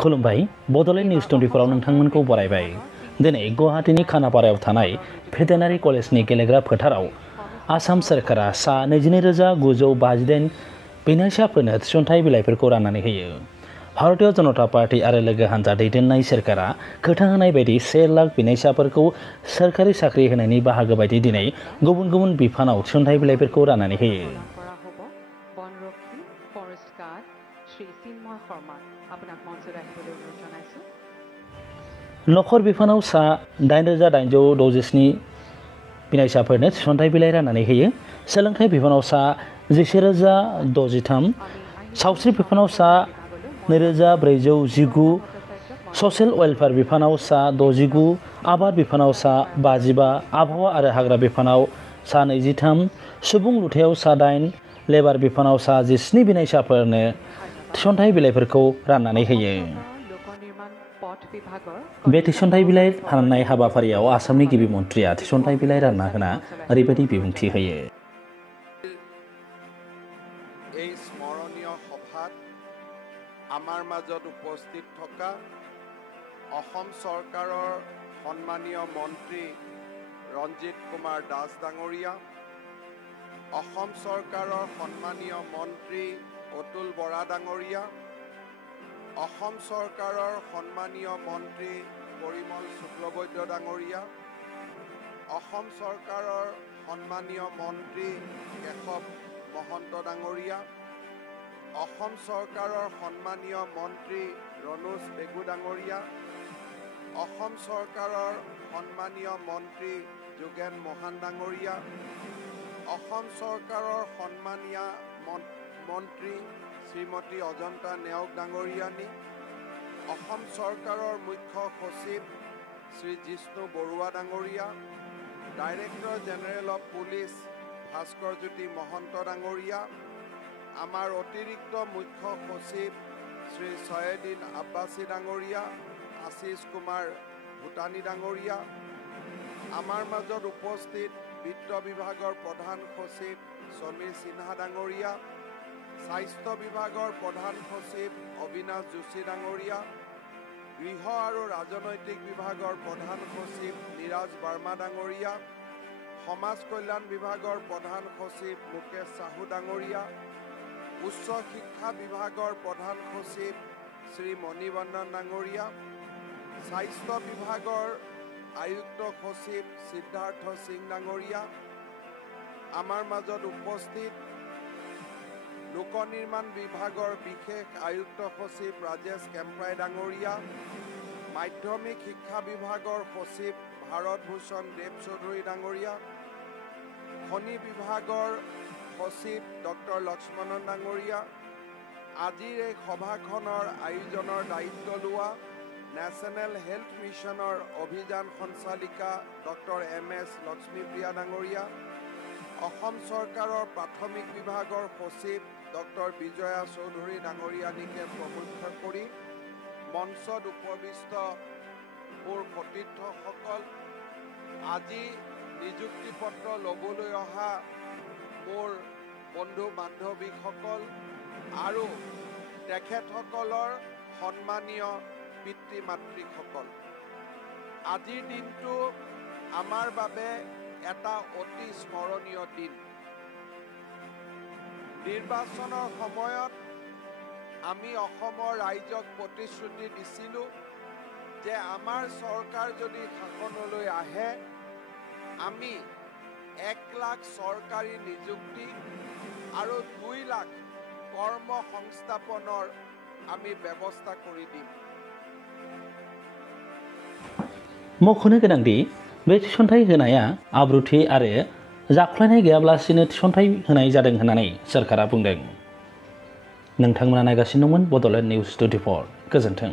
खुलुमबाय बड'लेण्ड निउज 24 आव नोंथांमोनखौ बरायबाय। दिनै गुवाहाटीनि खानापारायाव थानाय भेटेनारि कलेजनि गेलेग्रा फोथाराव आसाम सोरखारा सा 22,958 बिनायसाफोरनो थिसनथाइ बिलाइफोरखौ राननानै होयो। भारतीय जनता पार्टी आरो लोगो हान्जा दैदेननाय सोरखारा खोथा होनाय बायदि 1 लाख बिनायसाफोरखौ सोरखारि साख्रि होनायनि बाहागो बायदि दिनै गुबुन गुबुन बिफानाव थिसनथाइ बिलाइफोरखौ राननानै होयो। नखर बिफानाव सा 8,867 बिनायसाफोरनो थिसनथाइ बिलाइ राननानै होयो। सोलोंथाइ बिफानाव सा 11,063, सावस्रि बिफानाव सा 2,419, ससियेल वेलफेयार बिफानाव सा 69, आबाद बिफानाव सा 55, आबहावा आरो हाग्रा बिफानाव सा 23, सुबुं लुथायाव सा 8, लेबार बिफानाव सा 17 बिनायसाफोरनो थिसनथाइ बिलाइफोरखौ राननानै होयो। बे थिसनथाइ बिलाइ राननाय हाबाफारियाव आसामनि गिबि मन्थ्रिया थिसनथाइ बिलाइ रानना होना ओरैबायदि बिबुंथि होयो। এই স্মৰণীয় সভাত আমাৰ মাজত উপস্থিত থকা অসম চৰকাৰৰ সন্মানীয় মন্ত্ৰী ৰঞ্জিত কুমাৰ দাস ডাঙৰীয়া, অসম চৰকাৰৰ সন্মানীয় মন্ত্ৰী অতুল বৰা ডাঙৰীয়া, অসম চৰকাৰৰ সন্মানীয় মন্ত্ৰী পৰিমল শুক্লবৈদ্য ডাঙৰীয়া, অসম চৰকাৰৰ সন্মানীয় মন্ত্ৰী কেশৱ মহন্ত ডাঙৰীয়া, অসম চৰকাৰৰ সন্মানীয় মন্ত্ৰী ৰণোজ পেগু ডাঙৰীয়া, অসম চৰকাৰৰ সন্মানীয় মন্ত্ৰী যোগেন মহান ডাঙৰীয়া, অসম চৰকাৰৰ সন্মানীয় মন্ত্ৰী শ্ৰীমতী অজন্তা নেওগ ডাঙৰীয়ানী, অসম চৰকাৰৰ মুখ্য সচিব শ্ৰী জিষ্ণু বৰুৱা ডাঙৰীয়া, director general of police Bhaskar Jyoti Mahanta ডাঙৰীয়া, আমাৰ অতিৰিক্ত মুখ্য সচিব শ্ৰী ছয়েদিন আব্বাসী ডাঙৰীয়া, আশিষ কুমাৰ ভূটানী ডাঙৰীয়া, আমাৰ মাজত উপস্থিত বিত্ত বিভাগৰ প্ৰধান সচিব সমীৰ সিনহা ডাঙৰীয়া, স্বাস্থ্য বিভাগৰ প্ৰধান সচিব অবিনাশ যোশী ডাঙৰীয়া, গৃহ আৰু ৰাজনৈতিক বিভাগৰ প্ৰধান সচিব নিৰাজ বাৰ্মা ডাঙৰীয়া, সমাজ কল্যাণ বিভাগৰ প্ৰধান সচিব মুকেশ সাহু ডাঙৰীয়া, উচ্চ শিক্ষা বিভাগৰ প্ৰধান সচিব শ্ৰী মণিবন্দন ডাঙৰীয়া, স্বাস্থ্য বিভাগৰ আয়ুক্ত সচিব সিদ্ধাৰ্থ সিং ডাঙৰীয়া, আমাৰ মাজত উপস্থিত লোক নিৰ্মাণ বিভাগৰ বিশেষ আয়ুক্ত সচিব ৰাজেশ কেম্প্ৰাই ডাঙৰীয়া, মাধ্যমিক শিক্ষা বিভাগৰ সচিব ভাৰত ভূষণ দেৱ চৌধুৰী ডাঙৰীয়া, খনি বিভাগৰ সচিব ডক্টৰ লক্ষ্মণন ডাঙৰীয়া, আজিৰ এই সভাখনৰ আয়োজনৰ দায়িত্ব লোৱা নেশ্যনেল হেল্থ মিছনৰ অভিযান সঞ্চালিকা ডক্টৰ MS লক্ষ্মীপ্ৰিয়া ডাঙৰীয়া, অসম চৰকাৰৰ প্ৰাথমিক বিভাগৰ সচিব ডক্টৰ বিজয়া চৌধুৰী ডাঙৰীয়ানীকে প্ৰমুখ্য কৰি মঞ্চত উপবিষ্ট মোৰ সতীৰ্থসকল, আজি নিযুক্তি পত্ৰ ল'বলৈ অহা মোৰ বন্ধু বান্ধৱীসকল আৰু তেখেতসকলৰ সন্মানীয় পিতৃ মাতৃসকল, আজিৰ দিনটো আমাৰ বাবে এটা অতি স্মৰণীয় দিন। নিৰ্বাচনৰ সময়ত আমি অসমৰ ৰাইজক প্ৰতিশ্ৰুতি দিছিলোঁ যে আমাৰ চৰকাৰ যদি শাসনলৈ আহে আমি 1 লাখ চৰকাৰী নিযুক্তি আৰু 2 লাখ কৰ্ম সংস্থাপনৰ আমি ব্যৱস্থা কৰি দিম। मख'नो गोनांदि बे थिसनथाइ होनाया आब्रुथि आरो जाख्लायनाय गैयाब्लासिनो थिसनथाइ होनाय जादों होननानै सोरखारा बुंदों। नोंथांमोना नायगासिनो दंमोन बड'लेण्ड निउज 24। गोजोन्थों।